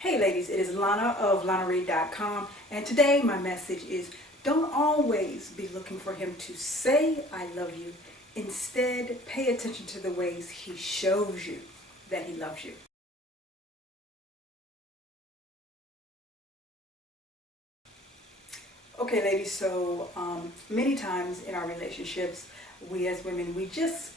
Hey ladies, it is Lana of LanaReid.com, and today my message is don't always be looking for him to say I love you. Instead, pay attention to the ways he shows you that he loves you. Okay ladies, so many times in our relationships, we as women, we just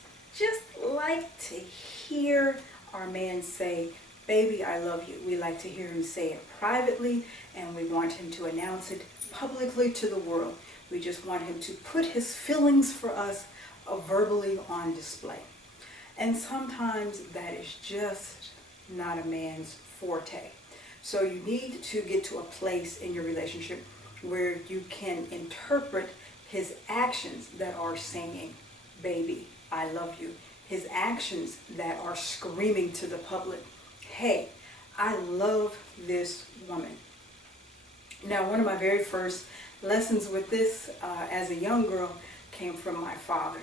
like to hear our man say, baby, I love you. We like to hear him say it privately, and we want him to announce it publicly to the world. We just want him to put his feelings for us verbally on display. And sometimes that is just not a man's forte. So you need to get to a place in your relationship where you can interpret his actions that are saying, baby, I love you. His actions that are screaming to the public, hey, I love this woman. Now, one of my very first lessons with this as a young girl came from my father.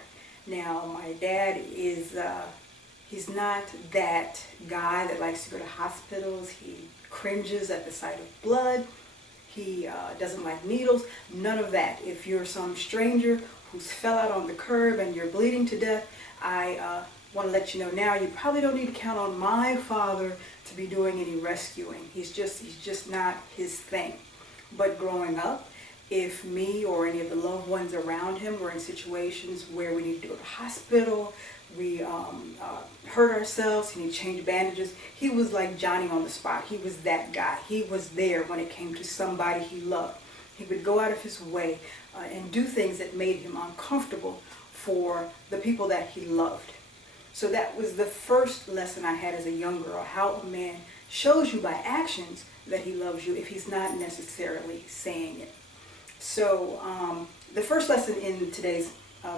Now, my dad is, he's not that guy that likes to go to hospitals. He cringes at the sight of blood. He doesn't like needles, none of that. If you're some stranger who's fell out on the curb and you're bleeding to death, I want to let you know now, you probably don't need to count on my father to be doing any rescuing. He's just not his thing. But growing up, if me or any of the loved ones around him were in situations where we needed to go to the hospital, we hurt ourselves, he needed to change bandages, he was like Johnny on the spot. He was that guy. He was there when it came to somebody he loved. He would go out of his way and do things that made him uncomfortable for the people that he loved. So that was the first lesson I had as a young girl, how a man shows you by actions that he loves you if he's not necessarily saying it. So the first lesson in today's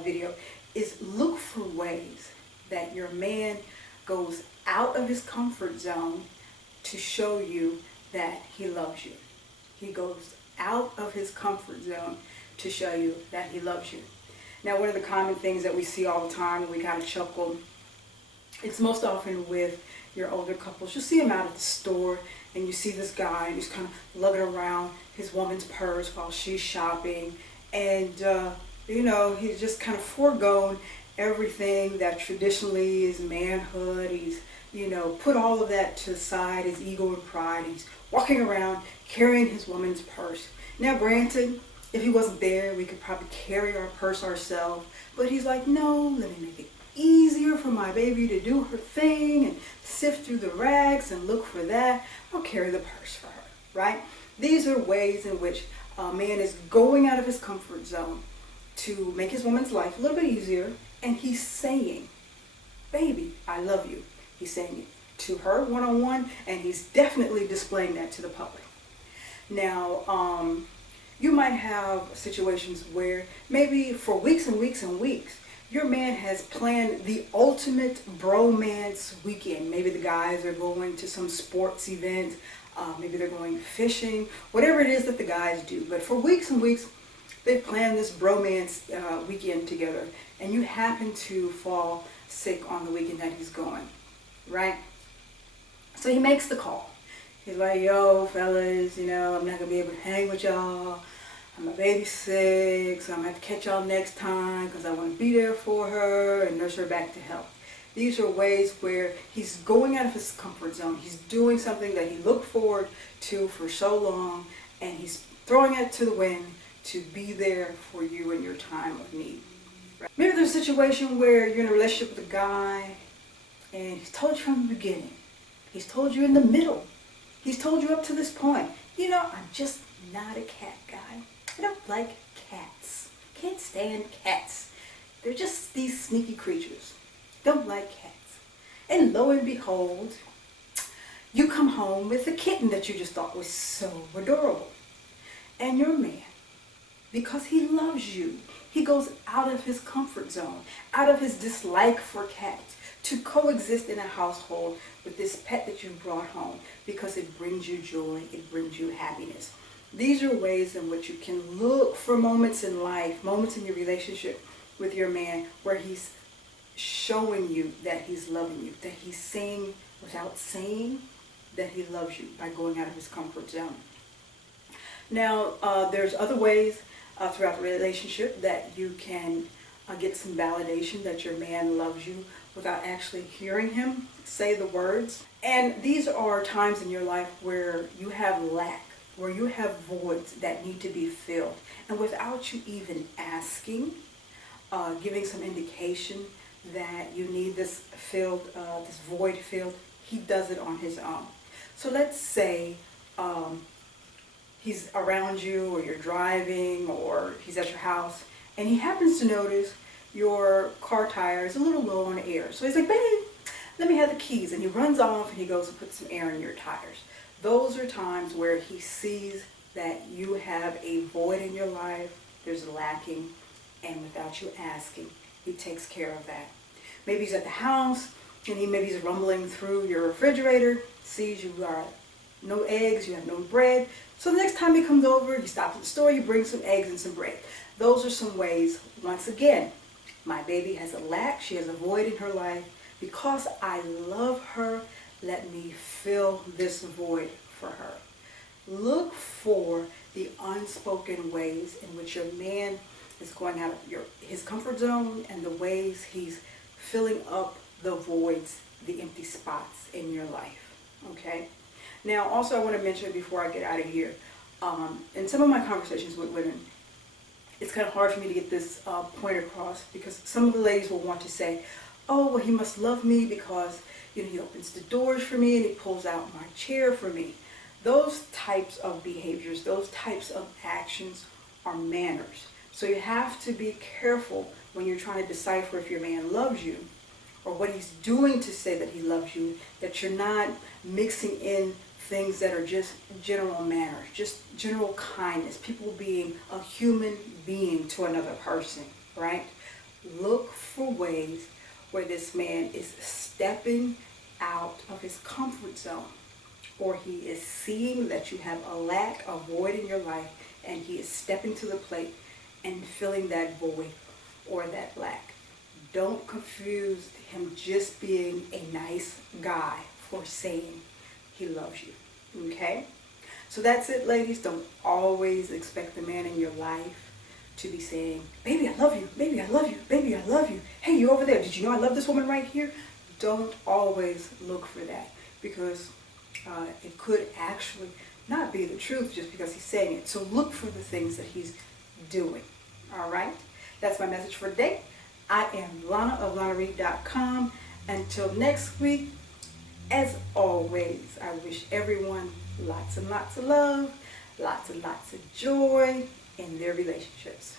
video is look for ways that your man goes out of his comfort zone to show you that he loves you. He goes out of his comfort zone to show you that he loves you. Now, one of the common things that we see all the time, and we kind of chuckle, it's most often with your older couples. You'll see him out at the store, and you see this guy, and he's kind of lugging around his woman's purse while she's shopping, and you know, he's just kind of foregone everything that traditionally is manhood. He's, you know, put all of that to the side, his ego and pride. He's walking around carrying his woman's purse. Now, granted, if he wasn't there, we could probably carry our purse ourselves, but he's like, no, let me make it easier for my baby to do her thing and sift through the rags and look for that. I'll carry the purse for her, right? These are ways in which a man is going out of his comfort zone to make his woman's life a little bit easier, and he's saying, baby, I love you. He's saying it to her one-on-one, and he's definitely displaying that to the public. Now, you might have situations where maybe for weeks and weeks and weeks, your man has planned the ultimate bromance weekend. Maybe the guys are going to some sports event, maybe they're going fishing, whatever it is that the guys do. But for weeks and weeks, they've planned this bromance weekend together, and you happen to fall sick on the weekend that he's going, right? So he makes the call. He's like, yo, fellas, you know, I'm not going to be able to hang with y'all. My baby's sick, so I'm going to have to catch y'all next time because I want to be there for her and nurse her back to health. These are ways where he's going out of his comfort zone. He's doing something that he looked forward to for so long, and he's throwing it to the wind to be there for you in your time of need. Right? Maybe there's a situation where you're in a relationship with a guy, and he's told you from the beginning. He's told you in the middle. He's told you up to this point, you know, I'm just not a cat guy. I don't like cats. Can't stand cats. They're just these sneaky creatures. Don't like cats. And lo and behold, you come home with a kitten that you just thought was so adorable. And your man, because he loves you, he goes out of his comfort zone, out of his dislike for cats, to coexist in a household with this pet that you brought home because it brings you joy, it brings you happiness. These are ways in which you can look for moments in life, moments in your relationship with your man where he's showing you that he's loving you, that he's saying without saying, that he loves you by going out of his comfort zone. Now, there's other ways throughout the relationship that you can get some validation that your man loves you without actually hearing him say the words. And these are times in your life where you have lack, where you have voids that need to be filled. And without you even asking, giving some indication that you need this filled, this void filled, he does it on his own. So let's say he's around you, or you're driving, or he's at your house, and he happens to notice your car tire is a little low on air. So he's like, babe, let me have the keys. And he runs off and he goes and puts some air in your tires. Those are times where he sees that you have a void in your life, there's lacking, and without you asking, he takes care of that. Maybe he's at the house and maybe he's rumbling through your refrigerator, sees you are no eggs, you have no bread. So the next time he comes over, he stops at the store, you bring some eggs and some bread. Those are some ways, once again, my baby has a lack, she has a void in her life. Because I love her, let me fill this void for her. Look for the unspoken ways in which your man is going out of his comfort zone, and the ways he's filling up the voids, the empty spots in your life. Okay? Now, also I want to mention before I get out of here, in some of my conversations with women, it's kind of hard for me to get this point across, because some of the ladies will want to say, oh, well, he must love me because, you know, he opens the doors for me and he pulls out my chair for me. Those types of behaviors, those types of actions are manners. So you have to be careful when you're trying to decipher if your man loves you, or what he's doing to say that he loves you, that you're not mixing in things that are just general manners, just general kindness, people being a human being to another person, right? Look for ways where this man is stepping out of his comfort zone, or he is seeing that you have a lack, a void in your life, and he is stepping to the plate and filling that void or that lack. Don't confuse him just being a nice guy for saying he loves you. Okay? So that's it, ladies. Don't always expect the man in your life to be saying, baby, I love you, baby, I love you, baby, I love you. Hey, you over there, did you know I love this woman right here? Don't always look for that, because it could actually not be the truth just because he's saying it. So look for the things that he's doing. All right? That's my message for today. I am Lana of LanaReid.com. Until next week, as always, I wish everyone lots and lots of love, lots and lots of joy in their relationships.